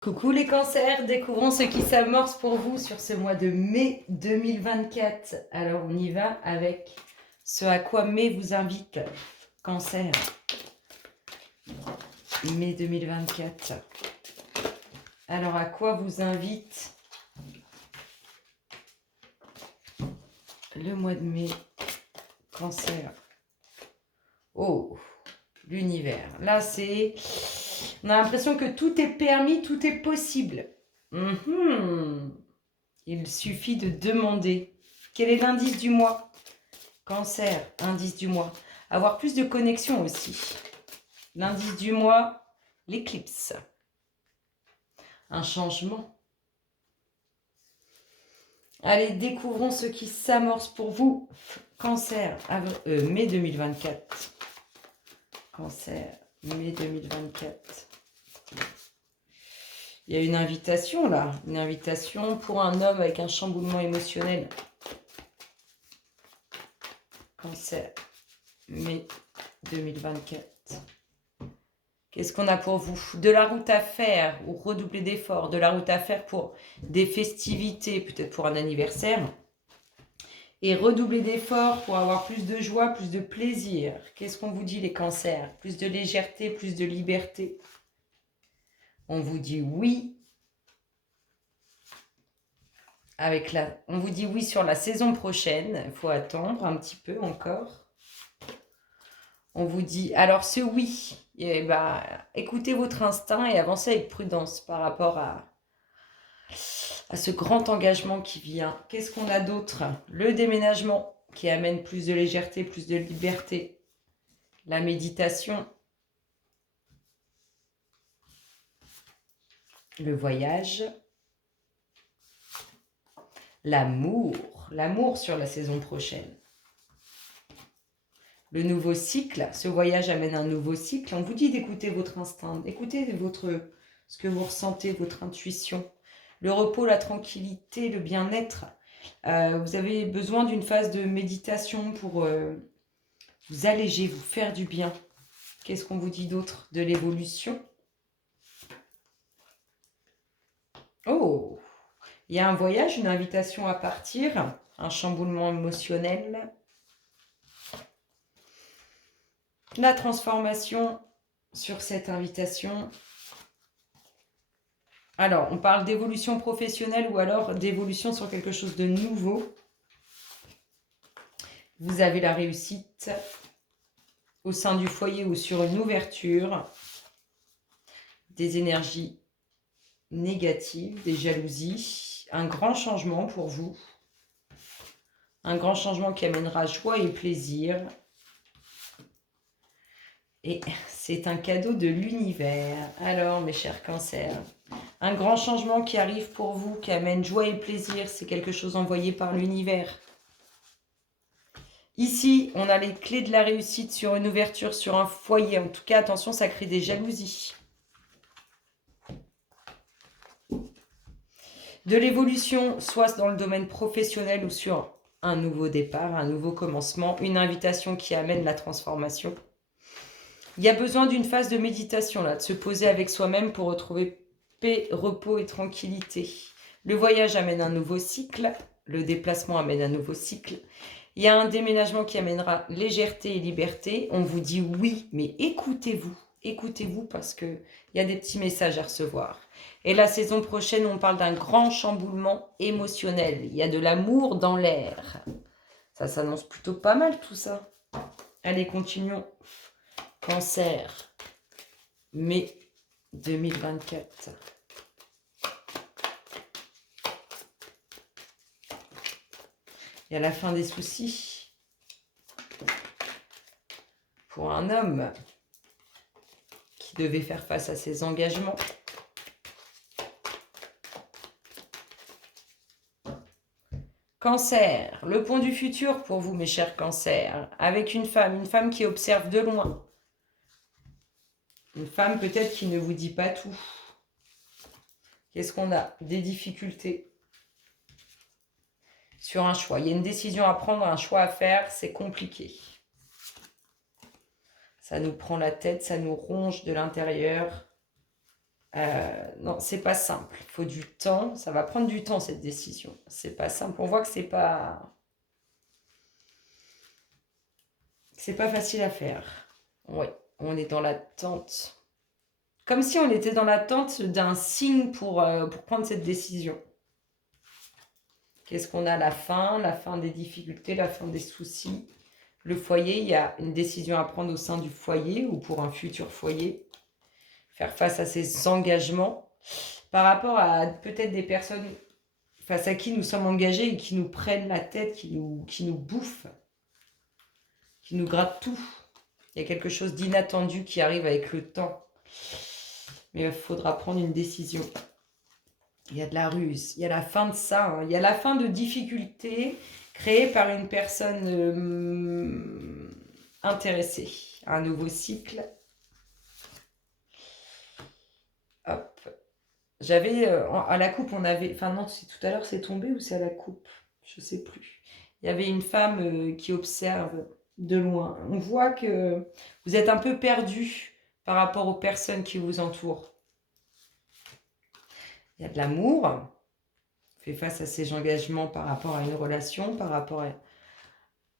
Coucou les cancers, découvrons ce qui s'amorce pour vous sur ce mois de mai 2024. Alors on y va avec ce à quoi mai vous invite. Cancer, mai 2024. Alors à quoi vous invite le mois de mai, cancer? Oh, l'univers. Là c'est... On a l'impression que tout est permis, tout est possible. Il suffit de demander. Quel est l'indice du mois? Cancer, indice du mois. Avoir plus de connexion aussi. L'indice du mois, l'éclipse. Un changement. Allez, découvrons ce qui s'amorce pour vous. Cancer, mai 2024. Cancer, mai 2024. Il y a une invitation là. Une invitation pour un homme avec un chamboulement émotionnel. Cancer, mai 2024. Qu'est-ce qu'on a pour vous? De la route à faire ou redoubler d'efforts. De la route à faire pour des festivités, peut-être pour un anniversaire. Et redoubler d'efforts pour avoir plus de joie, plus de plaisir. Qu'est-ce qu'on vous dit les cancers? Plus de légèreté, plus de liberté. On vous dit oui. On vous dit oui sur la saison prochaine. Il faut attendre un petit peu encore. On vous dit, alors ce oui, écoutez votre instinct et avancez avec prudence par rapport à ce grand engagement qui vient. Qu'est-ce qu'on a d'autre? Le déménagement qui amène plus de légèreté, plus de liberté. La méditation. Le voyage. L'amour. L'amour sur la saison prochaine. Le nouveau cycle. Ce voyage amène un nouveau cycle. On vous dit d'écouter votre instinct, d'écouter ce que vous ressentez, votre intuition. Le repos, la tranquillité, le bien-être. Vous avez besoin d'une phase de méditation pour vous alléger, vous faire du bien. Qu'est-ce qu'on vous dit d'autre? De l'évolution. Oh, il y a un voyage, une invitation à partir, un chamboulement émotionnel. La transformation sur cette invitation. Alors, on parle d'évolution professionnelle ou alors d'évolution sur quelque chose de nouveau. Vous avez la réussite au sein du foyer ou sur une ouverture. Des énergies négatives, des jalousies. Un grand changement pour vous. Un grand changement qui amènera joie et plaisir. Et c'est un cadeau de l'univers. Alors, mes chers cancers, un grand changement qui arrive pour vous, qui amène joie et plaisir, c'est quelque chose envoyé par l'univers. Ici, on a les clés de la réussite sur une ouverture, sur un foyer. En tout cas, attention, ça crée des jalousies. De l'évolution, soit dans le domaine professionnel ou sur un nouveau départ, un nouveau commencement, une invitation qui amène la transformation. Il y a besoin d'une phase de méditation, là, de se poser avec soi-même pour retrouver paix, repos et tranquillité. Le voyage amène un nouveau cycle, le déplacement amène un nouveau cycle. Il y a un déménagement qui amènera légèreté et liberté. On vous dit oui, mais écoutez-vous. Écoutez-vous parce qu'il y a des petits messages à recevoir. Et la saison prochaine, on parle d'un grand chamboulement émotionnel. Il y a de l'amour dans l'air. Ça s'annonce plutôt pas mal tout ça. Allez, continuons. Cancer, mai 2024. Il y a la fin des soucis pour un homme qui devait faire face à ses engagements. Cancer, le pont du futur pour vous, mes chers cancers, avec une femme qui observe de loin. Une femme peut-être qui ne vous dit pas tout. Qu'est-ce qu'on a? Des difficultés sur un choix. Il y a une décision à prendre, un choix à faire, c'est compliqué. Ça nous prend la tête, ça nous ronge de l'intérieur. Non, c'est pas simple. Il faut du temps. Ça va prendre du temps, cette décision. C'est pas simple. On voit que c'est pas facile à faire. Oui, on est dans l'attente. Comme si on était dans l'attente d'un signe pour prendre cette décision. Qu'est-ce qu'on a? La fin des difficultés, la fin des soucis. Le foyer, il y a une décision à prendre au sein du foyer ou pour un futur foyer. Faire face à ces engagements par rapport à peut-être des personnes face à qui nous sommes engagés et qui nous prennent la tête, qui nous bouffent, qui nous grattent tout. Il y a quelque chose d'inattendu qui arrive avec le temps. Mais il faudra prendre une décision. Il y a de la ruse, il y a la fin de ça, hein. Il y a la fin de difficultés créées par une personne intéressée. Un nouveau cycle. Hop. J'avais, à la coupe, on avait... Enfin non, c'est tout à l'heure, c'est tombé ou c'est à la coupe? Je sais plus. Il y avait une femme qui observe de loin. On voit que vous êtes un peu perdu par rapport aux personnes qui vous entourent. Il y a de l'amour. Fait face à ses engagements par rapport à une relation, par rapport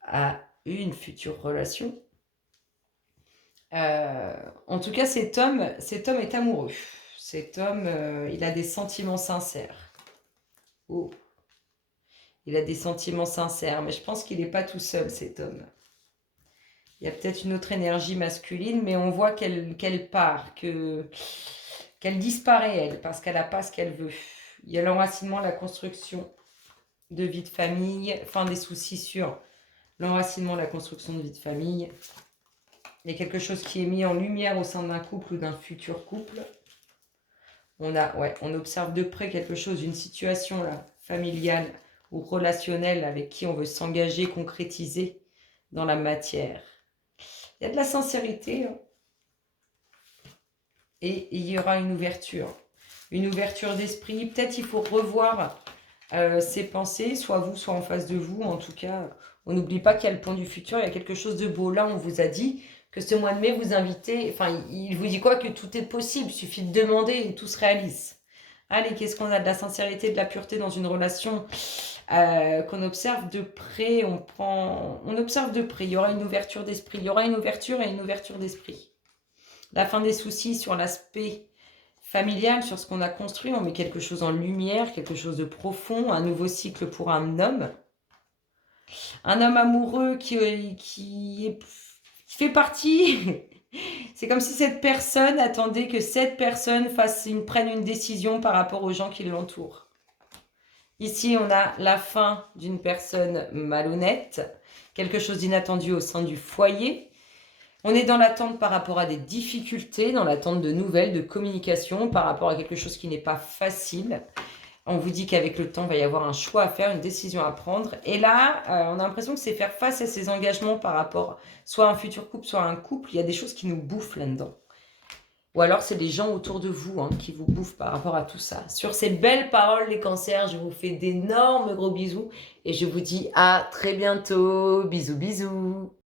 à une future relation. En tout cas, cet homme est amoureux. Cet homme, il a des sentiments sincères. Oh. Il a des sentiments sincères, mais je pense qu'il n'est pas tout seul, cet homme. Il y a peut-être une autre énergie masculine, mais on voit qu'elle part, qu'elle disparaît, elle, parce qu'elle n'a pas ce qu'elle veut. Il y a l'enracinement, la construction de vie de famille, fin des soucis sur l'enracinement, la construction de vie de famille. Il y a quelque chose qui est mis en lumière au sein d'un couple ou d'un futur couple. On observe de près quelque chose, une situation là, familiale ou relationnelle avec qui on veut s'engager, concrétiser dans la matière. Il y a de la sincérité, hein. Et il y aura une ouverture d'esprit. Peut-être il faut revoir ses pensées, soit vous, soit en face de vous. En tout cas, on n'oublie pas qu'il y a le pont du futur, il y a quelque chose de beau. Là, on vous a dit que ce mois de mai, vous invitez, enfin, il vous dit quoi? Que tout est possible, il suffit de demander et tout se réalise. Allez, qu'est-ce qu'on a? De la sincérité, de la pureté dans une relation qu'on observe de près, on observe de près. Il y aura une ouverture d'esprit, il y aura une ouverture et une ouverture d'esprit. La fin des soucis sur l'aspect familial, sur ce qu'on a construit, on met quelque chose en lumière, quelque chose de profond, un nouveau cycle pour un homme. Un homme amoureux qui fait partie. C'est comme si cette personne attendait que cette personne prenne une décision par rapport aux gens qui l'entourent. Ici, on a la fin d'une personne malhonnête, quelque chose d'inattendu au sein du foyer. On est dans l'attente par rapport à des difficultés, dans l'attente de nouvelles, de communication, par rapport à quelque chose qui n'est pas facile. On vous dit qu'avec le temps, il va y avoir un choix à faire, une décision à prendre. Et là, on a l'impression que c'est faire face à ces engagements par rapport soit à un futur couple, soit à un couple. Il y a des choses qui nous bouffent là-dedans. Ou alors, c'est les gens autour de vous qui vous bouffent par rapport à tout ça. Sur ces belles paroles, les cancers, je vous fais d'énormes gros bisous. Et je vous dis à très bientôt. Bisous, bisous.